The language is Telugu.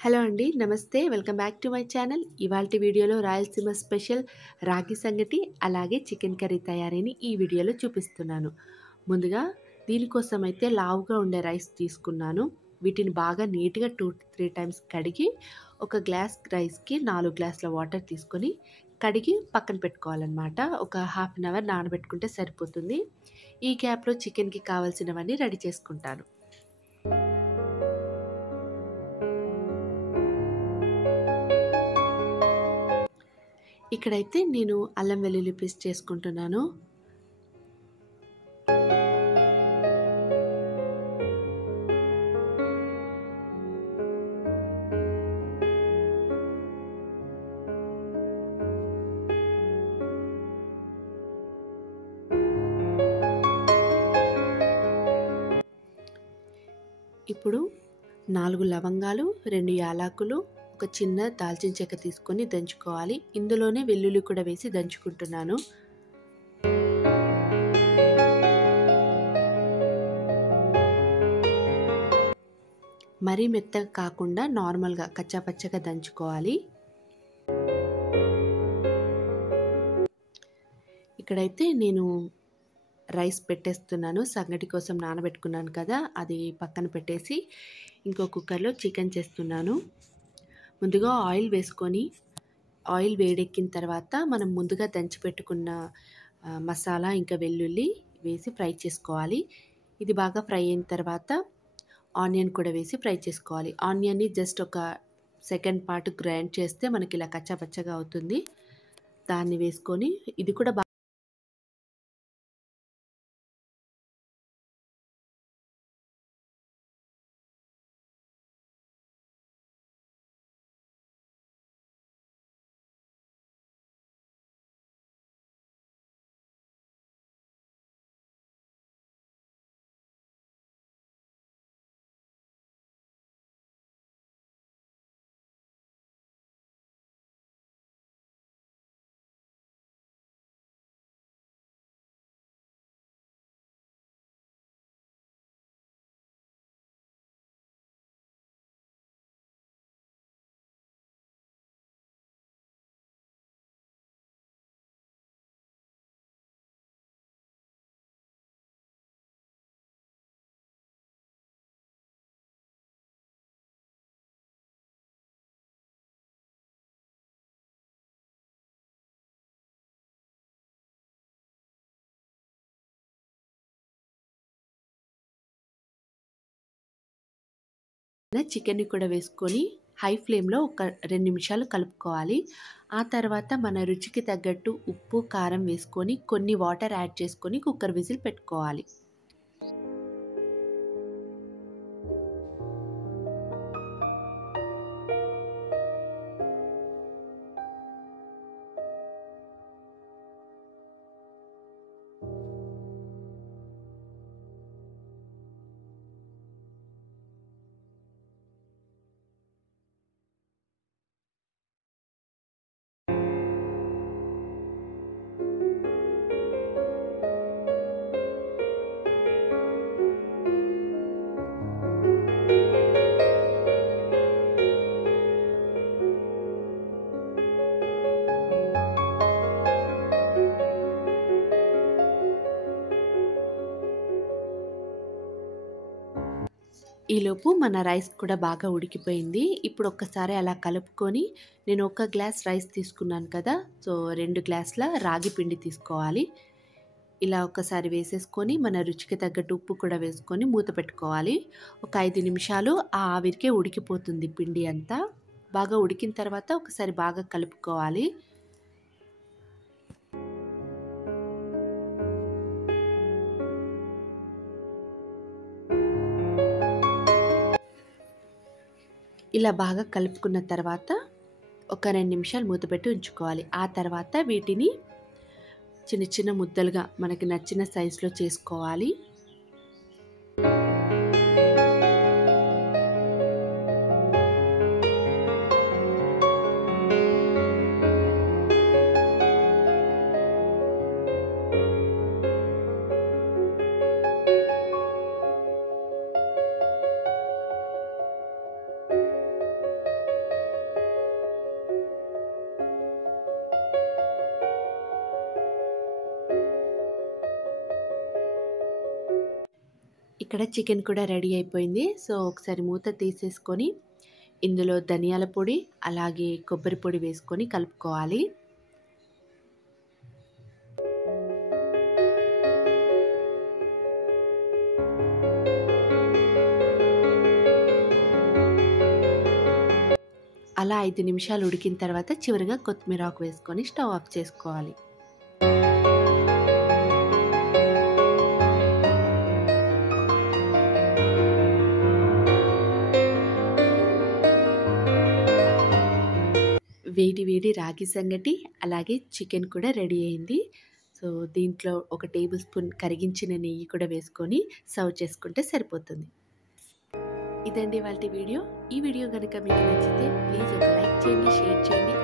హలో అండి. నమస్తే. Welcome back to my channel. ఇవాల్టి వీడియోలో రాయలసీమ స్పెషల్ రాగి సంగటి, అలాగే చికెన్ కర్రీ తయారీని ఈ వీడియోలో చూపిస్తున్నాను. ముందుగా దీనికోసం అయితే లావుగా ఉండే రైస్ తీసుకున్నాను. వీటిని బాగా నీట్‌గా 2-3 టైమ్స్ కడిగి, ఒక గ్లాస్ రైస్‌కి 4 గ్లాసుల వాటర్ తీసుకొని, కడిగి పక్కన పెట్టుకోవాలనమాట. ఒక హాఫ్ అన్ అవర్ నానబెట్టుకుంటే సరిపోతుంది. ఈ గ్యాప్‌లో చికెన్‌కి కావాల్సినవన్నీ రెడీ చేసుకుంటాను. ఇక్కడైతే నేను అల్లం వెల్లుల్లి పేస్ట్ చేసుకుంటున్నాను. ఇప్పుడు 4 లవంగాలు, 2 యాలకులు, ఒక చిన్న దాల్చిన చెక్క తీసుకొని దంచుకోవాలి. ఇందులోనే వెల్లుల్లి కూడా వేసి దంచుకుంటున్నాను. మరీ మెత్తగా కాకుండా నార్మల్‌గా కచ్చాపచ్చగా దంచుకోవాలి. ఇక్కడైతే నేను రైస్ పెట్టేస్తున్నాను. సంగటి కోసం నానబెట్టుకున్నాను కదా! అది పక్కన పెట్టేసి ఇంకో కుక్కర్‌లో చికెన్ చేస్తున్నాను. ముందుగా ఆయిల్ వేసుకొని, ఆయిల్ వేడెక్కిన తర్వాత మనం ముందుగా దంచి పెట్టుకున్న మసాలా ఇంకా వెల్లుల్లి వేసి ఫ్రై చేసుకోవాలి. ఇది బాగా ఫ్రై అయిన తర్వాత ఆనియన్ కూడా వేసి ఫ్రై చేసుకోవాలి. ఆనియన్‌ని జస్ట్ ఒక సెకండ్ పాటు గ్రైండ్ చేస్తే మనకి ఇలా కచ్చా పచ్చగా అవుతుంది. దాన్ని వేసుకొని ఇది కూడా చికెన్‌ని కూడా వేసుకొని హై ఫ్లేమ్‌లో ఒక 2 నిమిషాలు కలుపుకోవాలి. ఆ తర్వాత మన రుచికి తగ్గట్టు ఉప్పు, కారం వేసుకొని కొన్ని వాటర్ యాడ్ చేసుకొని కుక్కర్ విజిల్ పెట్టుకోవాలి. ఈలోపు మన రైస్ కూడా బాగా ఉడికిపోయింది. ఇప్పుడు ఒక్కసారి అలా కలుపుకొని నేను ఒక గ్లాస్ రైస్ తీసుకున్నాను కదా! సో 2 గ్లాసుల రాగి పిండి తీసుకోవాలి. ఇలా ఒక్కసారి వేసేసుకొని మన రుచికి తగ్గట్టు ఉప్పు కూడా వేసుకొని మూత పెట్టుకోవాలి. ఒక 5 నిమిషాలు ఆ ఆవిరికే ఉడికిపోతుంది పిండి అంతా. బాగా ఉడికిన తర్వాత ఒకసారి బాగా కలుపుకోవాలి. ఇలా బాగా కలుపుకున్న తర్వాత ఒక 2 నిమిషాలు మూత పెట్టి ఉంచుకోవాలి. ఆ తర్వాత వీటిని చిన్న చిన్న ముద్దలుగా మనకి నచ్చిన సైజులో చేసుకోవాలి. ఇక్కడ చికెన్ కూడా రెడీ అయిపోయింది. సో, ఒకసారి మూత తీసేసుకొని ఇందులో ధనియాల పొడి, అలాగే కొబ్బరి పొడి వేసుకొని కలుపుకోవాలి. అలా 5 నిమిషాలు ఉడికిన తర్వాత చివరగా కొత్తిమీర ఆకు వేసుకొని స్టవ్ ఆఫ్ చేసుకోవాలి. వేడి వేడి రాగి సంగటి అలాగే చికెన్ కూడా రెడీ అయింది. సో, దీంట్లో ఒక టేబుల్ స్పూన్ కరిగించిన నెయ్యి కూడా వేసుకొని సర్వ్ చేసుకుంటే సరిపోతుంది. ఇదండి ఇవాల్టి వీడియో. ఈ వీడియో గనుక మీకు నచ్చితే ప్లీజ్ ఒక లైక్ చేయండి, షేర్ చేయండి.